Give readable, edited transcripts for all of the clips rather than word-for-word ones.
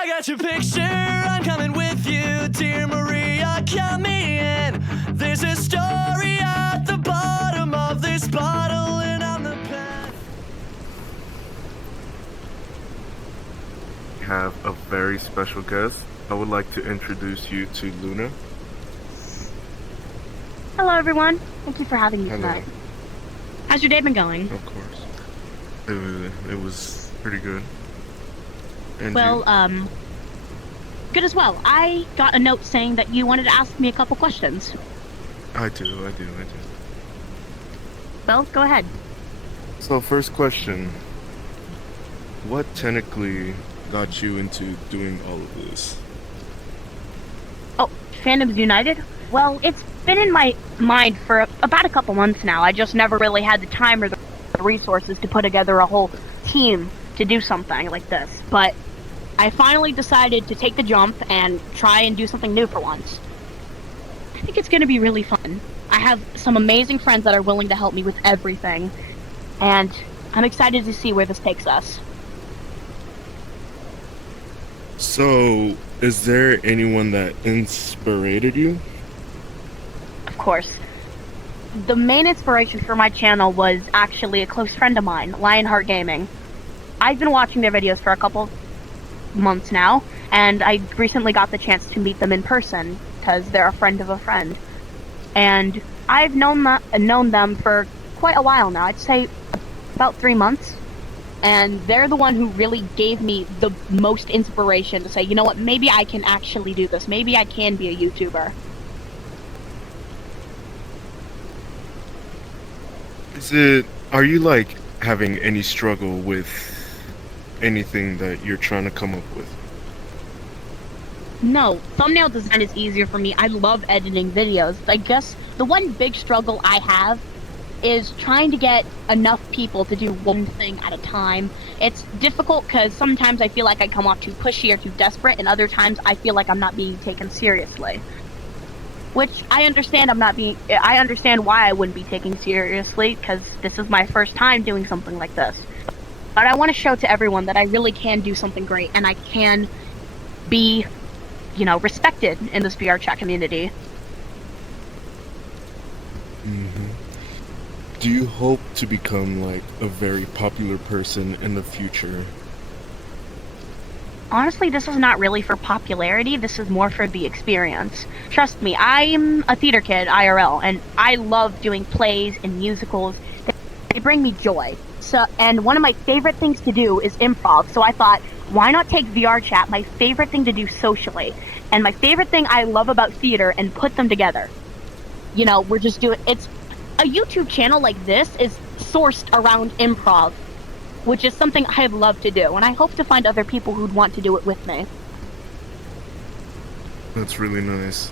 I got your picture, I'm coming with you, dear Maria, count me in. There's a story at the bottom of this bottle, and I'm the pen. We have a very special guest. I would like to introduce you to Luna. Hello, everyone. Thank you for having me Hello. tonight. How's your day been going? Of course. It was pretty good. And Well, you? good as well. I got a note saying that you wanted to ask me a couple questions. I do. Well, go ahead. So first question. What technically got you into doing all of this? Oh, Fandoms United? Well, it's been in my mind for about a couple months now. I just never really had the time or the resources to put together a whole team to do something like this. But I finally decided to take the jump and try and do something new for once. I think it's going to be really fun. I have some amazing friends that are willing to help me with everything, and I'm excited to see where this takes us. So, is there anyone that inspired you? Of course. The main inspiration for my channel was actually a close friend of mine, Lionheart Gaming. I've been watching their videos for a couple months now, and I recently got the chance to meet them in person because they're a friend of a friend. And I've known them for quite a while now. I'd say about 3 months. And they're the one who really gave me the most inspiration to say, you know what, maybe I can actually do this. Maybe I can be a YouTuber. Are you like having any struggle with anything that you're trying to come up with? No, thumbnail design is easier for me. I love editing videos. I guess the one big struggle I have is trying to get enough people to do one thing at a time. It's difficult because sometimes I feel like I come off too pushy or too desperate, and other times I feel like I'm not being taken seriously. Which I understand I understand why I wouldn't be taken seriously, because this is my first time doing something like this. But I want to show to everyone that I really can do something great, and I can be, respected in this VR chat community. Do you hope to become like a very popular person in the future? Honestly, this is not really for popularity, this is more for the experience. Trust me, I'm a theater kid, IRL, and I love doing plays and musicals. They bring me joy. And one of my favorite things to do is improv, so I thought, why not take VR chat, my favorite thing to do socially, and my favorite thing I love about theater, and put them together. It's a YouTube channel like this is sourced around improv, which is something I'd love to do, and I hope to find other people who'd want to do it with me. That's really nice.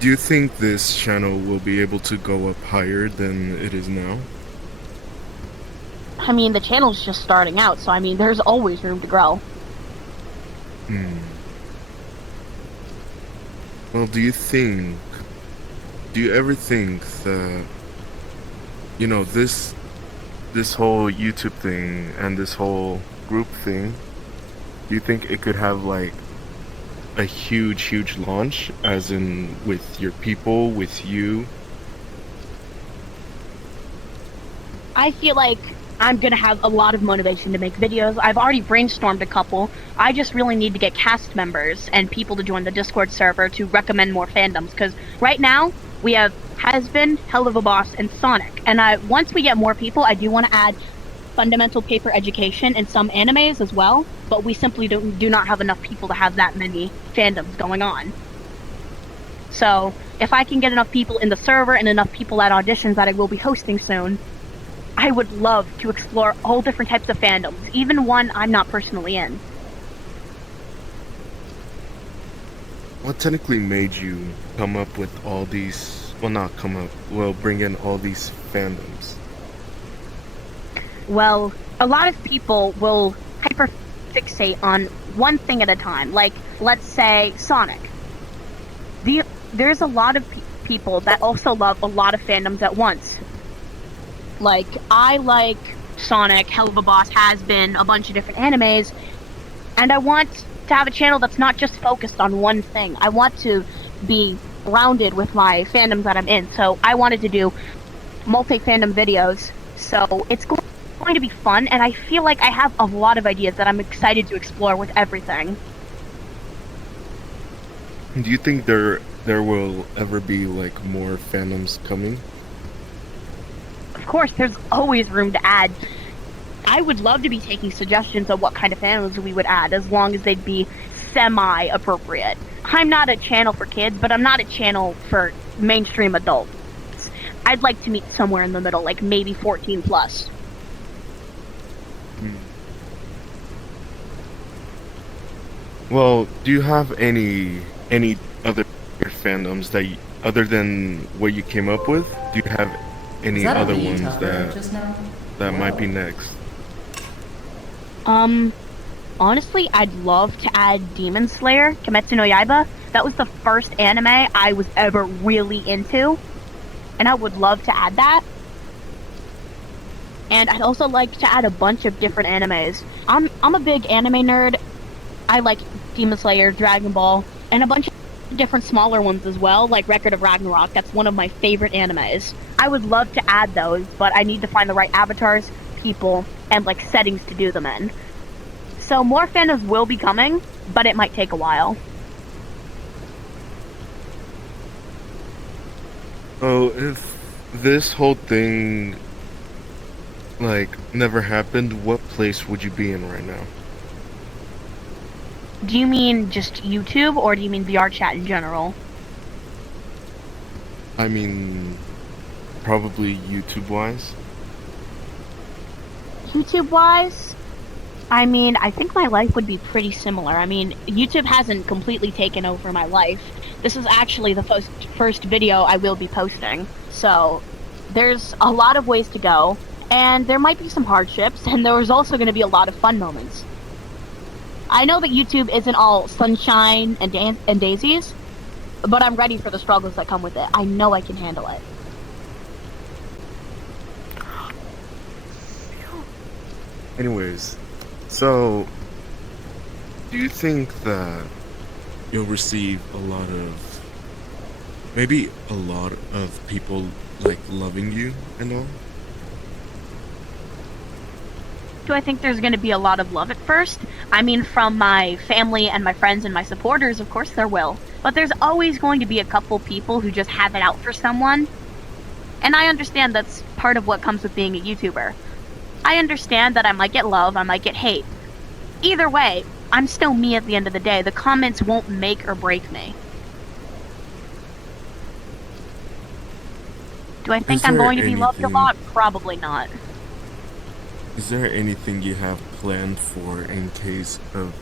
Do you think this channel will be able to go up higher than it is now? I mean, the channel's just starting out, so there's always room to grow. Well, do you ever think that, this whole YouTube thing and this whole group thing, do you think it could have like a huge launch, as in with your people, with you? I feel like I'm gonna have a lot of motivation to make videos. I've already brainstormed a couple. I just really need to get cast members and people to join the Discord server to recommend more fandoms, because right now we have Hasbin, Hell of a Boss, and Sonic. And once we get more people, I do want to add fundamental paper education and some animes as well, but we simply do not have enough people to have that many fandoms going on. So if I can get enough people in the server and enough people at auditions that I will be hosting soon, I would love to explore all different types of fandoms, even one I'm not personally in. What technically made you come up with all these, bring in all these fandoms? Well, a lot of people will hyperfixate on one thing at a time. Like, let's say Sonic. There's a lot of people that also love a lot of fandoms at once. Like, I like Sonic, Hell of a Boss, Has Been, a bunch of different animes, And I want to have a channel that's not just focused on one thing. I want to be rounded with my fandoms that I'm in. So I wanted to do multi-fandom videos. So it's going to be fun, and I feel like I have a lot of ideas that I'm excited to explore with everything. Do you think there will ever be like more fandoms coming? Of course, there's always room to add. I would love to be taking suggestions of what kind of fandoms we would add, as long as they'd be semi-appropriate. I'm not a channel for kids, but I'm not a channel for mainstream adults. I'd like to meet somewhere in the middle, like maybe 14 plus. Well, do you have any other fandoms that other than what you came up with? Do you have any other ones that might be next? Honestly, I'd love to add Demon Slayer, Kimetsu no Yaiba. That was the first anime I was ever really into, and I would love to add that. And I'd also like to add a bunch of different animes. I'm a big anime nerd. I like Demon Slayer, Dragon Ball, and a bunch of different smaller ones as well, like Record of Ragnarok. That's one of my favorite animes. I would love to add those, but I need to find the right avatars, people, and like settings to do them in. So more fandoms will be coming, but it might take a while. Oh, if this whole thing like never happened, what place would you be in right now? Do you mean just YouTube, or do you mean VR chat in general? I mean, probably YouTube-wise. YouTube-wise? I mean, I think my life would be pretty similar. I mean, YouTube hasn't completely taken over my life. This is actually the first video I will be posting. So, there's a lot of ways to go, and there might be some hardships, and there's also going to be a lot of fun moments. I know that YouTube isn't all sunshine and daisies, but I'm ready for the struggles that come with it. I know I can handle it. Anyways, so do you think that you'll receive maybe a lot of people like loving you and all? Do I think there's going to be a lot of love at first? I mean, from my family and my friends and my supporters, of course there will. But there's always going to be a couple people who just have it out for someone. And I understand that's part of what comes with being a YouTuber. I understand that I might get love, I might get hate. Either way, I'm still me at the end of the day. The comments won't make or break me. Do I think I'm going to be loved a lot? Probably not. Is there anything you have planned for in case of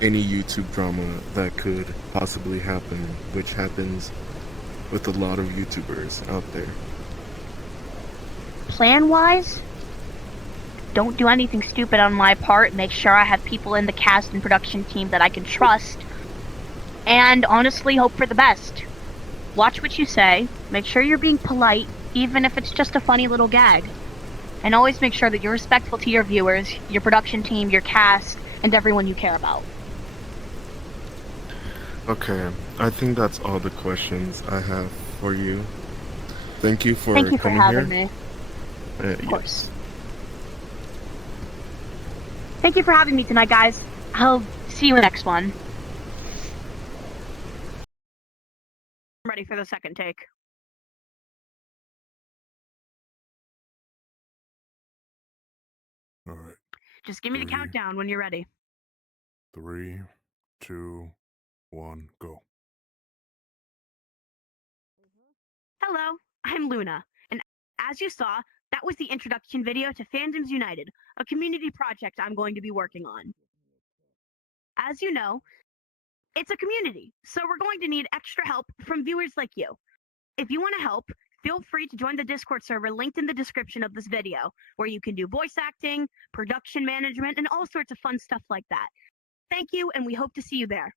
any YouTube drama that could possibly happen, which happens with a lot of YouTubers out there? Plan-wise? Don't do anything stupid on my part. Make sure I have people in the cast and production team that I can trust. And honestly, hope for the best. Watch what you say. Make sure you're being polite, even if it's just a funny little gag. And always make sure that you're respectful to your viewers, your production team, your cast, and everyone you care about. Okay, I think that's all the questions I have for you. Thank you for Thank you for coming having here. me. Of course. Thank you for having me tonight, guys. I'll see you in the next one. I'm ready for the second take. All right. Just give me the countdown when you're ready. 3, 2, 1, go. Hello, I'm Luna, and as you saw, that was the introduction video to Fandoms United, a community project I'm going to be working on. As you know, it's a community, so we're going to need extra help from viewers like you. If you want to help, feel free to join the Discord server linked in the description of this video, where you can do voice acting, production management, and all sorts of fun stuff like that. Thank you, and we hope to see you there.